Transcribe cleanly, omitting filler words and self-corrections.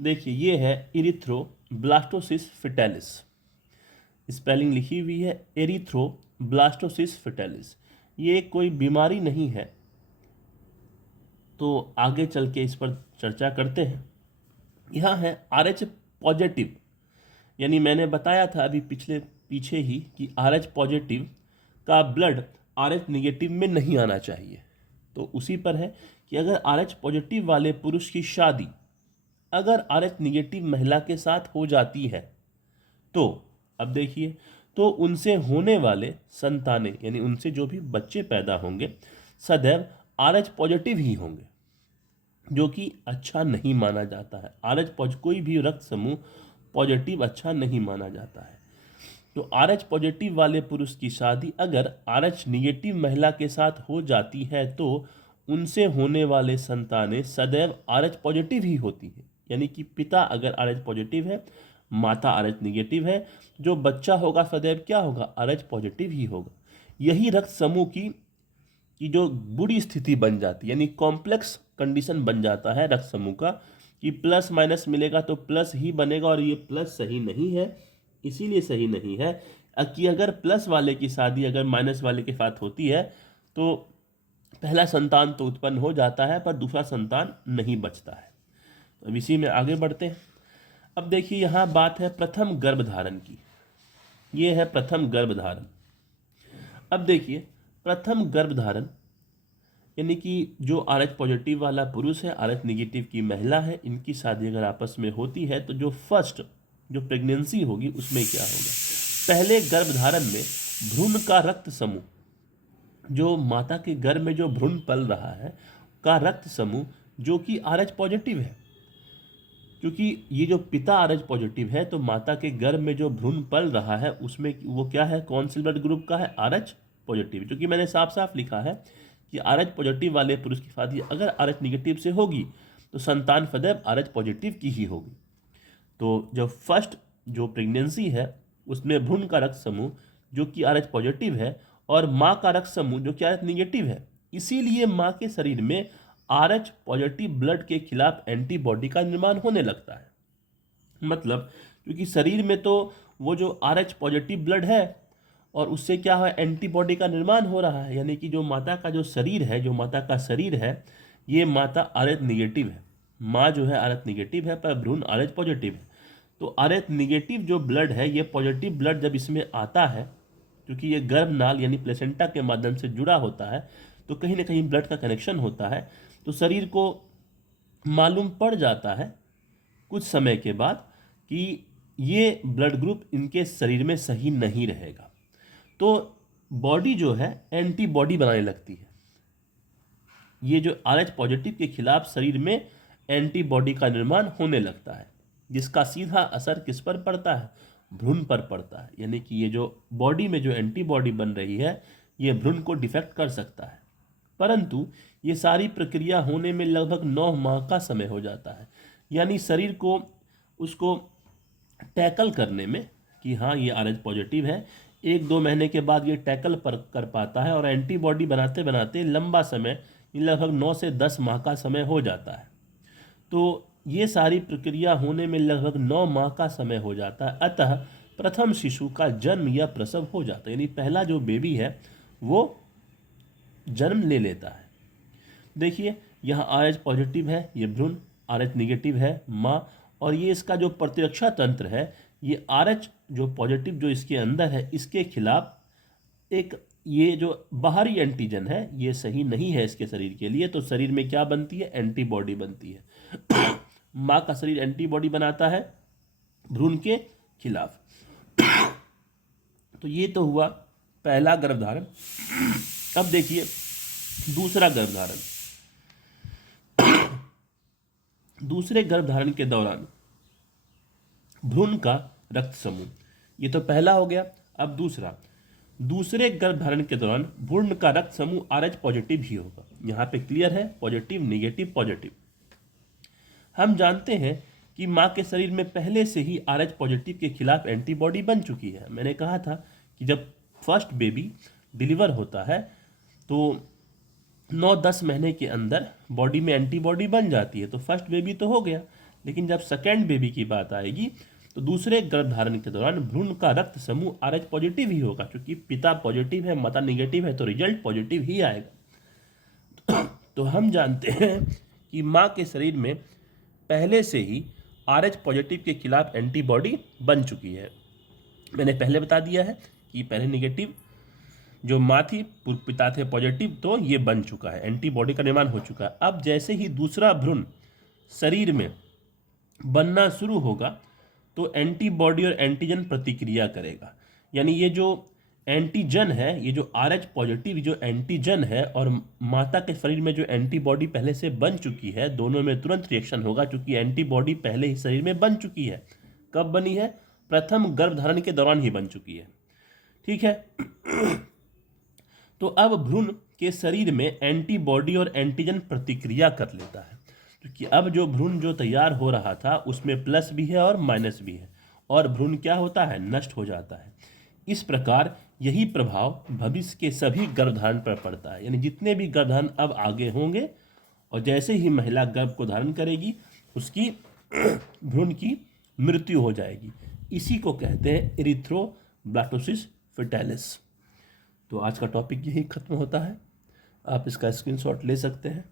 देखिए ये है इरिथ्रोब्लास्टोसिस फिटेलिस, स्पेलिंग लिखी हुई है एरिथ्रोब्लास्टोसिस फिटेलिस। ये कोई बीमारी नहीं है, तो आगे चल के इस पर चर्चा करते हैं। यहाँ है RH पॉजिटिव, यानी मैंने बताया था अभी पीछे ही कि RH पॉजिटिव का ब्लड RH निगेटिव में नहीं आना चाहिए। तो उसी पर है कि अगर RH पॉजिटिव वाले पुरुष की शादी अगर RH निगेटिव महिला के साथ हो जाती है तो अब देखिए, तो उनसे होने वाले संतानें यानी उनसे जो भी बच्चे पैदा होंगे सदैव RH पॉजिटिव ही होंगे, जो कि अच्छा नहीं माना जाता है। कोई भी रक्त समूह पॉजिटिव अच्छा नहीं माना जाता है। तो RH पॉजिटिव वाले पुरुष की शादी अगर RH निगेटिव महिला के साथ हो जाती है तो उनसे होने वाले संतानें सदैव RH पॉजिटिव ही होती है, यानी कि पिता अगर RH पॉजिटिव है, माता RH निगेटिव है, जो बच्चा होगा सदैव क्या होगा, RH पॉजिटिव ही होगा। यही रक्त समूह की जो बुरी स्थिति बन जाती है, यानी कॉम्प्लेक्स कंडीशन बन जाता है रक्त समूह का, कि प्लस माइनस मिलेगा तो प्लस ही बनेगा, और ये प्लस सही नहीं है। इसीलिए सही नहीं है कि अगर प्लस वाले की शादी अगर माइनस वाले के साथ होती है तो पहला संतान तो उत्पन्न हो जाता है पर दूसरा संतान नहीं बचता है। तो अब इसी में आगे बढ़ते हैं। अब देखिए यहाँ बात है प्रथम गर्भधारण की। ये है प्रथम गर्भधारण। अब देखिए प्रथम गर्भधारण यानी कि जो RH पॉजिटिव वाला पुरुष है, RH निगेटिव की महिला है, इनकी शादी अगर आपस में होती है तो जो फर्स्ट जो प्रेगनेंसी होगी उसमें क्या होगा, पहले गर्भधारण में भ्रूण का रक्त समूह, जो माता के गर्भ में जो भ्रूण पल रहा है का रक्त समूह जो कि RH पॉजिटिव है, क्योंकि ये जो पिता RH पॉजिटिव है तो माता के गर्भ में जो भ्रूण पल रहा है उसमें वो क्या है, कौन सी ब्लड ग्रुप का है, RH पॉजिटिव। क्योंकि मैंने साफ साफ लिखा है कि RH पॉजिटिव वाले पुरुष की शादी अगर RH निगेटिव से होगी तो संतान सदैव RH पॉजिटिव की ही होगी। तो जब फर्स्ट जो प्रेगनेंसी है उसमें भ्रूण का रक्त समूह जो कि RH पॉजिटिव है और माँ का रक्त समूह जो कि RH निगेटिव है, इसीलिए माँ के शरीर में RH पॉजिटिव ब्लड के खिलाफ एंटीबॉडी का निर्माण होने लगता है। मतलब क्योंकि शरीर में तो वो जो RH पॉजिटिव ब्लड है और उससे क्या है, एंटीबॉडी का निर्माण हो रहा है, यानी कि जो माता का जो शरीर है, जो माता का शरीर है, ये माता RH निगेटिव है, माँ जो है RH निगेटिव है पर भ्रूण RH पॉजिटिव है। तो RH निगेटिव जो ब्लड है, ये पॉजिटिव ब्लड जब इसमें आता है, क्योंकि ये गर्भनाल यानी प्लेसेंटा के माध्यम से जुड़ा होता है तो कहीं ना कहीं ब्लड का कनेक्शन होता है, तो शरीर को मालूम पड़ जाता है कुछ समय के बाद कि ये ब्लड ग्रुप इनके शरीर में सही नहीं रहेगा, तो बॉडी जो है एंटीबॉडी बनाने लगती है। ये जो RH पॉजिटिव के खिलाफ शरीर में एंटीबॉडी का निर्माण होने लगता है, जिसका सीधा असर किस पर पड़ता है, भ्रूण पर पड़ता है। यानी कि ये जो बॉडी में जो एंटीबॉडी बन रही है ये भ्रूण को डिफेक्ट कर सकता है, परंतु ये सारी प्रक्रिया होने में लगभग 9 माह का समय हो जाता है। यानी शरीर को उसको टैकल करने में कि हाँ ये RH पॉजिटिव है, 1-2 महीने के बाद ये टैकल पर कर पाता है और एंटीबॉडी बनाते बनाते लंबा समय लगभग 9 से 10 माह का समय हो जाता है। तो ये सारी प्रक्रिया होने में लगभग 9 माह का समय हो जाता है, अतः प्रथम शिशु का जन्म या प्रसव हो जाता है, यानी पहला जो बेबी है वो जन्म ले लेता है। देखिए यहाँ RH पॉजिटिव है ये भ्रूण, RH निगेटिव है माँ, और ये इसका जो प्रतिरक्षा तंत्र है ये RH जो पॉजिटिव जो इसके अंदर है इसके खिलाफ एक ये जो बाहरी एंटीजन है ये सही नहीं है इसके शरीर के लिए, तो शरीर में क्या बनती है, एंटीबॉडी बनती है। माँ का शरीर एंटीबॉडी बनाता है भ्रूण के खिलाफ। तो ये तो हुआ पहला गर्भधारण। अब देखिए दूसरा गर्भधारण। दूसरे गर्भधारण के दौरान भ्रूण का रक्त समूह, ये तो पहला हो गया। अब दूसरे गर्भधारण के दौरान भ्रूण का रक्त समूह RH पॉजिटिव ही होगा। यहाँ पे क्लियर है, पॉजिटिव निगेटिव पॉजिटिव। हम जानते हैं कि माँ के शरीर में पहले से ही RH पॉजिटिव के खिलाफ एंटीबॉडी बन चुकी है। मैंने कहा था कि जब फर्स्ट बेबी डिलीवर होता है तो 9-10 महीने के अंदर बॉडी में एंटीबॉडी बन जाती है, तो फर्स्ट बेबी तो हो गया, लेकिन जब सेकेंड बेबी की बात आएगी तो दूसरे गर्भधारण के दौरान भ्रूण का रक्त समूह RH पॉजिटिव ही होगा, क्योंकि पिता पॉजिटिव है माता निगेटिव है तो रिजल्ट पॉजिटिव ही आएगा। तो हम जानते हैं कि माँ के शरीर में पहले से ही RH पॉजिटिव के खिलाफ एंटीबॉडी बन चुकी है। मैंने पहले बता दिया है कि पहले निगेटिव जो माँ थी, पिता थे पॉजिटिव, तो ये बन चुका है, एंटीबॉडी का निर्माण हो चुका है। अब जैसे ही दूसरा भ्रूण शरीर में बनना शुरू होगा तो एंटीबॉडी और एंटीजन प्रतिक्रिया करेगा। यानी ये जो एंटीजन है, ये जो RH पॉजिटिव जो एंटीजन है और माता के शरीर में जो एंटीबॉडी पहले से बन चुकी है, दोनों में तुरंत रिएक्शन होगा, क्योंकि एंटीबॉडी पहले ही शरीर में बन चुकी है। कब बनी है? प्रथम गर्भधारण के दौरान ही बन चुकी है। ठीक है। तो अब भ्रूण के शरीर में एंटीबॉडी और एंटीजन प्रतिक्रिया कर लेता है, क्योंकि अब जो भ्रूण जो तैयार हो रहा था उसमें प्लस भी है और माइनस भी है, और भ्रूण क्या होता है? नष्ट हो जाता है। इस प्रकार यही प्रभाव भविष्य के सभी गर्भधारण पर पड़ता है। यानी जितने भी गर्भधारण अब आगे होंगे, और जैसे ही महिला गर्भ को धारण करेगी उसकी भ्रूण की मृत्यु हो जाएगी। इसी को कहते हैं एरिथ्रोब्लास्टोसिस फेटालिस। तो आज का टॉपिक यही खत्म होता है। आप इसका स्क्रीनशॉट ले सकते हैं।